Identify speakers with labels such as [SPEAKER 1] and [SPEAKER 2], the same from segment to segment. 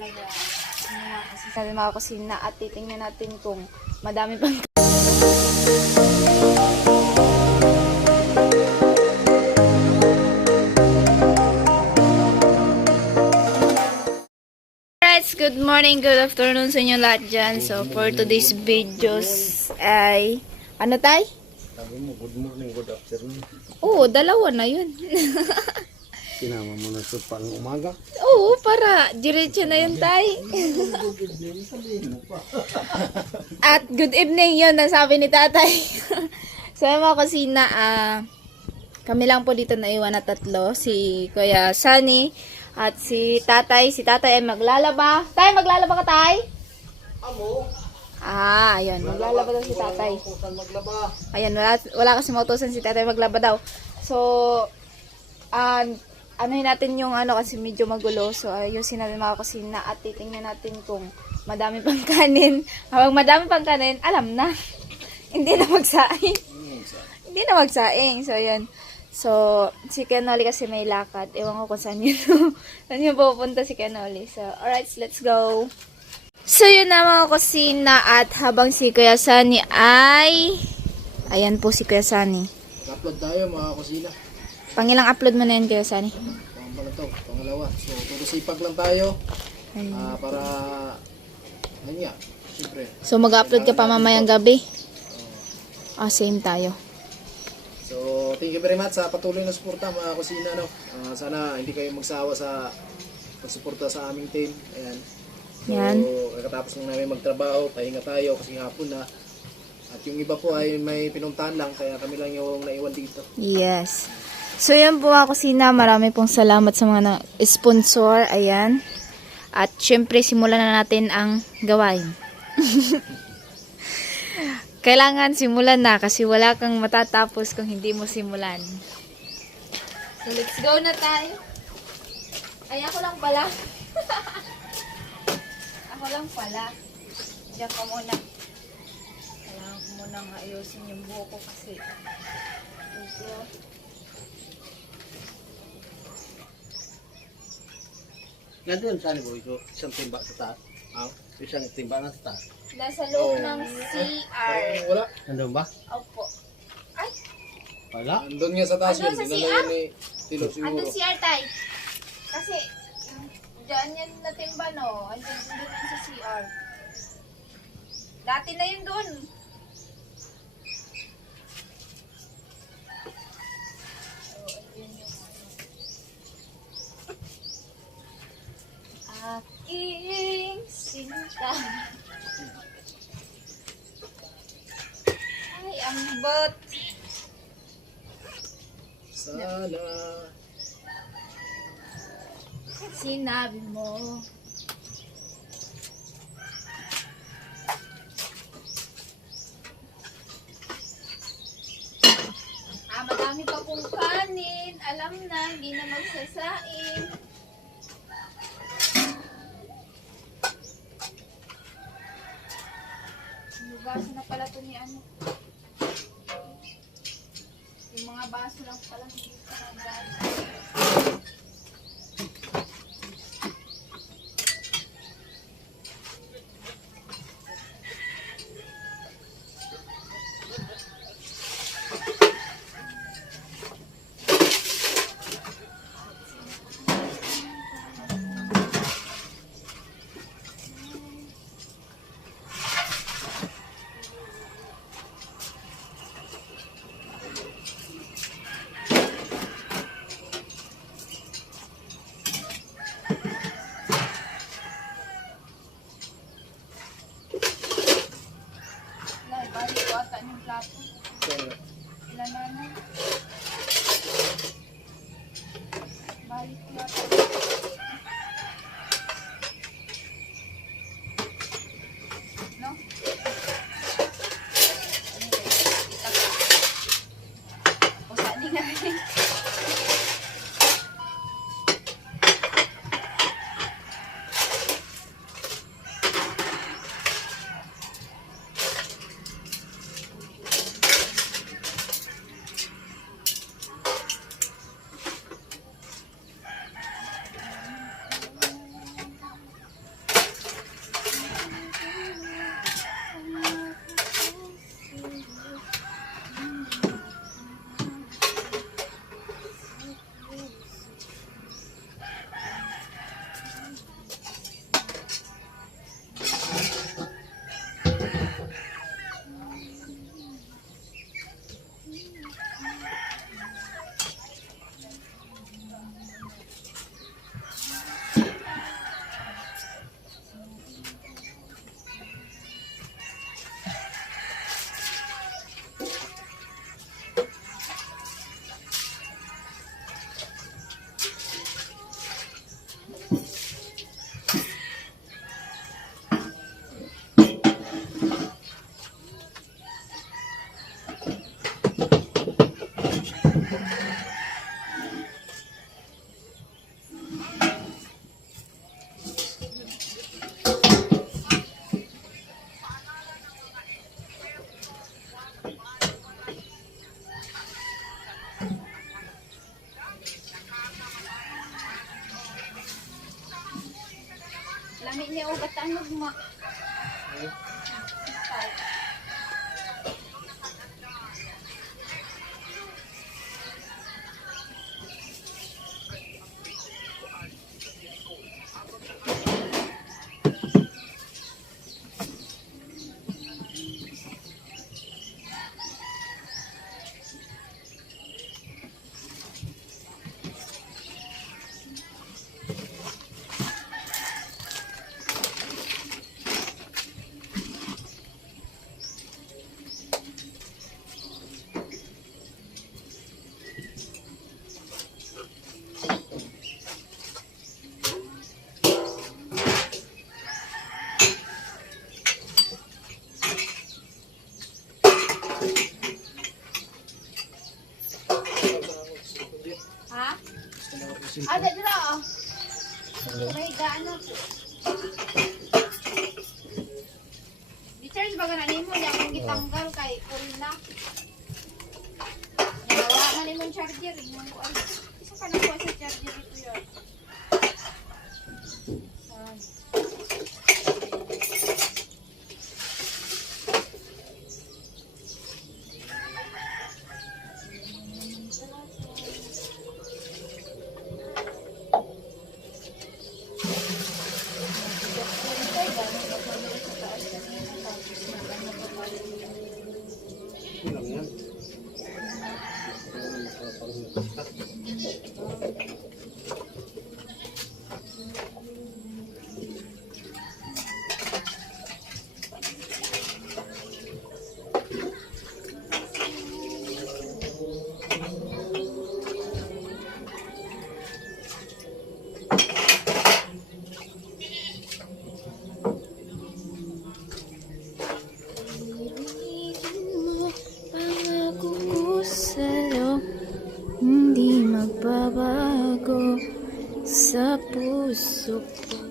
[SPEAKER 1] talaga. Ano kasi sabi mga kusina at titingnan natin kung madami pang Alright, good morning, good afternoon sa inyo lahat dyan. So, for today's videos ay, ano tay?
[SPEAKER 2] Sabi mo, good morning, good afternoon.
[SPEAKER 1] Oo, dalawa na yun.
[SPEAKER 2] Sinama mo na sa pang umaga.
[SPEAKER 1] Oo, para diretso na yun tay. At good evening yun, nasabi ni tatay. so, mga kusina, ah, kami lang po dito naiwan na tatlo. Si Kuya Sunny at si tatay. Si tatay ay maglalaba. Tay, maglalaba ka tay?
[SPEAKER 2] Amo,
[SPEAKER 1] Ah, ayan. Maglalaba daw si tatay. Ayan, wala, wala kasi mautosan si tatay maglaba daw. So, ah, anuhin natin yung ano kasi medyo magulo. So, ayusin natin mga kusina at titingnan natin kung madami pang kanin. Habang madami pang kanin, alam na. Hindi na magsaing. Hindi na magsaing. So, yun. So, si Kenoli kasi may lakad. Ewan ko kung saan yun. saan yun pupunta si Kenoli. So, alright, let's go. So, yun na mga kusina at habang si Kuya Sunny ay... Ayan po si Kuya Sunny.
[SPEAKER 2] Upload tayo mga kusina.
[SPEAKER 1] Pangilang upload mo na yun, Kuya Sunny?
[SPEAKER 2] Pang pala to, pangalawa. So, puro sipag lang tayo. ah, para, ayun nga, siyempre.
[SPEAKER 1] So, mag-upload ka pa mamayang gabi? Ah, same tayo.
[SPEAKER 2] So, thank you very much sa patuloy na suporta mga kusina. No? Ah, sana hindi kayo magsawa sa pagsuporta sa aming team. Ayan. So,
[SPEAKER 1] Yan.
[SPEAKER 2] kakatapos lang namin magtrabaho, pahinga tayo kasi hapon na. At yung iba po ay may pinuntahan lang, kaya kami lang yung naiwan dito.
[SPEAKER 1] Yes. So, yan po mga kusina. Marami pong salamat sa mga sponsor. Ayan. At syempre, simulan na natin ang gawain. Kailangan simulan na kasi wala kang matatapos kung hindi mo simulan. So, let's go na tayo. Ay, ako lang pala. ako lang pala. Diyan ka muna. Kailangan ko munang ayusin yung buhok ko kasi ito.
[SPEAKER 2] Nandun saan mo ito? Isang timba sa taas? Ah, isang timba na sa taas.
[SPEAKER 1] Nasa loob ng CR.
[SPEAKER 2] Wala. Nandun ba?
[SPEAKER 1] Opo. Ay,
[SPEAKER 2] Wala. Nandun nga sa taas
[SPEAKER 1] Andun
[SPEAKER 2] yun.
[SPEAKER 1] sa
[SPEAKER 2] Dinala
[SPEAKER 1] CR?
[SPEAKER 2] yun ni Tilo siguro.
[SPEAKER 1] andun CR tay. Kasi, dyan yan natimba no. Andun yan sa CR. Dati na yun doon. So, ayun yung ano. Aking sinta. Ay, ang bot.
[SPEAKER 2] Sana.
[SPEAKER 1] Sinabi mo. Ah, madami pa pong kanin. Alam na, hindi na magsasaing. Ni ugat ang Ah, dito na oh. May gaan ako. Di-charge ba ka na nimo niya kung gitanggal kay Ulna? Nawa na nimo yung charger. Yung, ay, isa ka na po sa charger dito yun. Saan?
[SPEAKER 2] Kulang yan.
[SPEAKER 1] Pangako ko sa'yo Hindi magbabago Sa puso ko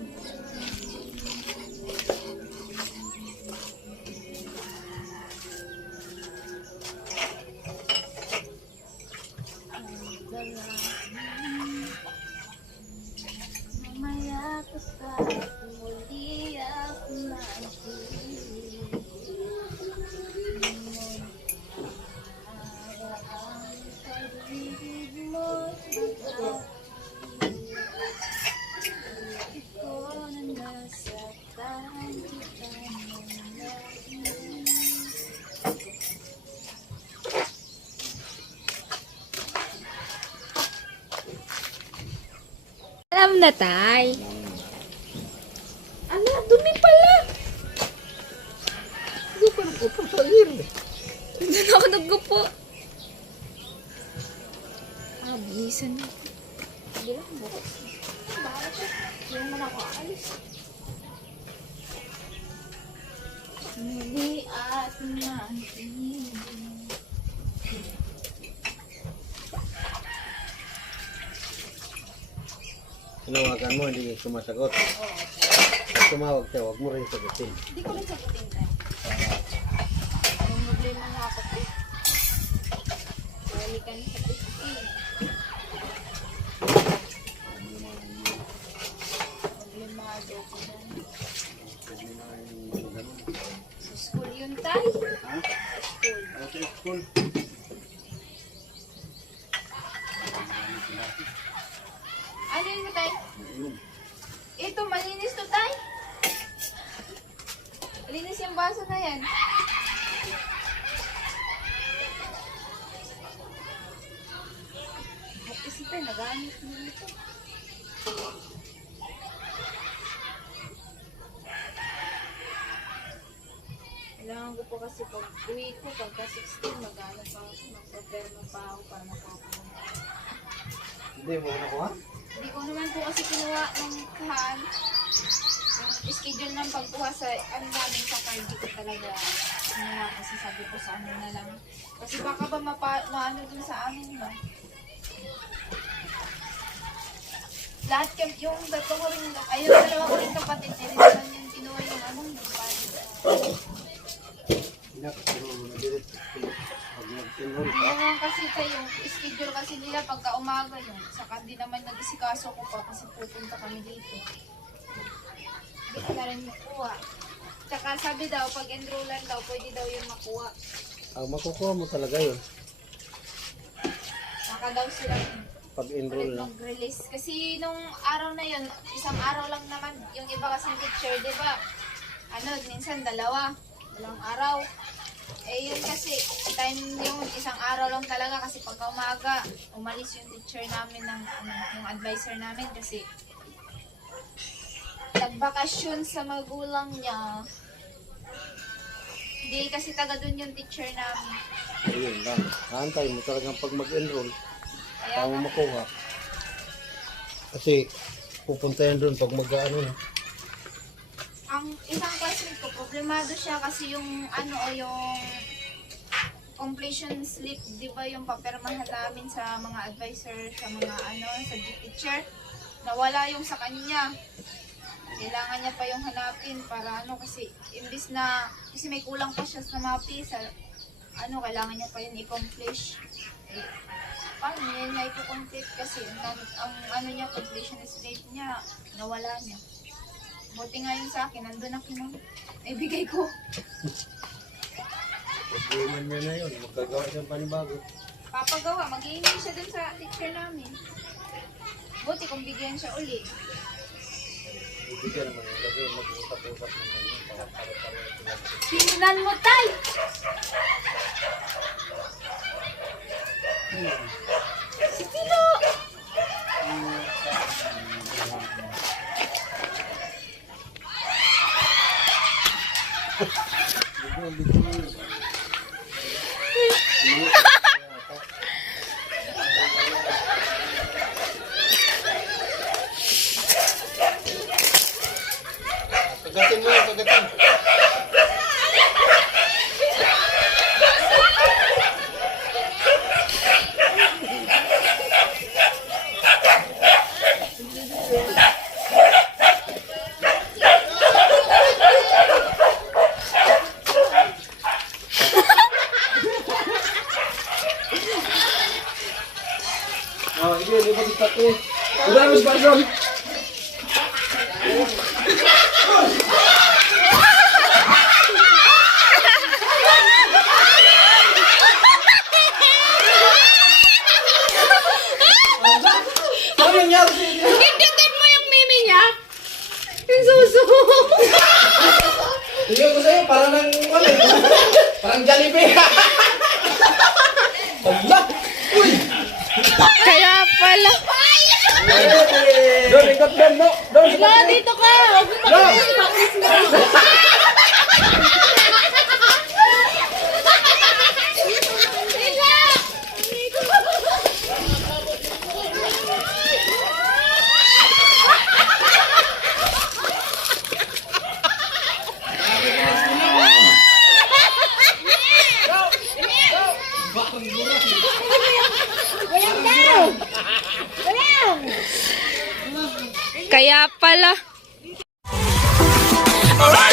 [SPEAKER 1] na, Tay. Ala, dumi pala.
[SPEAKER 2] Hindi pa nagpupong sa lir.
[SPEAKER 1] Doon ako naggupo. Ah, bisan na. Sige lang, bukas. Bahala siya. Hindi naman ako aalis. Muli at nantinig.
[SPEAKER 2] Tinawagan mo, hindi sumasagot. Pag tumawag siya, huwag mo rin sagutin.
[SPEAKER 1] Hindi ko rin sagutin tayo. Problema nga ako. Balikan sa piscine. Problema nga daw ko yan. Sa school yun tayo.
[SPEAKER 2] Ha?
[SPEAKER 1] School.
[SPEAKER 2] Okay, school.
[SPEAKER 1] Ano yun mo tayo? Ito, malinis to tayo. Baso na yan. Kasi tayo, nagamit mo ito. Kailangan ko po kasi pag uwi ko, pagka 16, mag-ano pa ako, magpaperma pa ako para makakuha.
[SPEAKER 2] Hindi mo nakuha?
[SPEAKER 1] Hindi ko naman po kasi kinuha ng kan. Yung schedule ng pagkuha sa ano namin sa card di ko talaga ano na kasi sabi ko sa ano na lang. Kasi baka ba mapa, maano dun sa amin no? Lahat kam yung tatlo ko rin, ay yung dalawa ko rin kapatid, hindi naman yung kinuha yung ano, yung card. Hindi naman kasi tayo, schedule kasi nila pagka umaga yun. Saka di naman nag-isikaso ko pa kasi pupunta kami dito. Rin makuha. Tsaka sabi daw, pag enrollan daw, pwede daw yun makuha.
[SPEAKER 3] Ang makukuha mo talaga yun.
[SPEAKER 1] Saka daw sila
[SPEAKER 3] Pag-enroll na.
[SPEAKER 1] mag-release. Kasi nung araw na yun, isang araw lang naman, yung iba kasing teacher, di ba? Ano, minsan dalawa. Dalawang araw. Eh yun kasi, time yung isang araw lang talaga kasi pagka umaga, umalis yung teacher namin ng, ano, yung advisor namin kasi nagbakasyon sa magulang niya. Hindi kasi taga dun yung teacher namin.
[SPEAKER 3] Ayun lang. Antay mo talagang pag mag-enroll,
[SPEAKER 1] Kaya
[SPEAKER 3] tama makuha. Kasi pupunta yan doon pag mag-ano na.
[SPEAKER 1] ang isang classmate ko, problemado siya kasi yung ano o yung completion slip, di ba yung papirmahan namin sa mga advisor, sa mga ano, sa teacher, nawala yung sa kanya. Kailangan niya pa yung hanapin para ano kasi imbis na kasi may kulang pa siya sa MAPI sa ano kailangan niya pa yun i-accomplish. Eh, paano niya niya i-complete kasi ang, ang ano niya completion slip niya nawala niya. Buti nga yun sa akin, nandun na kinuha. Ay, bigay ko.
[SPEAKER 3] Problema niya na yun. Magkagawa siyang panibago.
[SPEAKER 1] Papagawa, mag-iingin siya dun sa teacher namin. Buti kung bigyan siya uli.
[SPEAKER 3] Bibigyan naman yun. Kasi mag-usap-usap naman yun.
[SPEAKER 1] Sinunan mo, tay! Si Tilo!
[SPEAKER 3] Bigyan, bigyan. Kagatin mo yun, kagatin. Pati satu. Udah habis Pak John. Ano nangyari
[SPEAKER 1] mo yung mimi niya! Yung suso!
[SPEAKER 2] Tingnan ko sa'yo, parang nang, ano parang Jollibee. Hala! Uy!
[SPEAKER 1] Kaya pala.
[SPEAKER 2] Doon, ikot doon, no? Doon, sa
[SPEAKER 1] Ma, dito ka! Huwag mo
[SPEAKER 2] No!
[SPEAKER 1] Kaya pala.
[SPEAKER 4] Alright.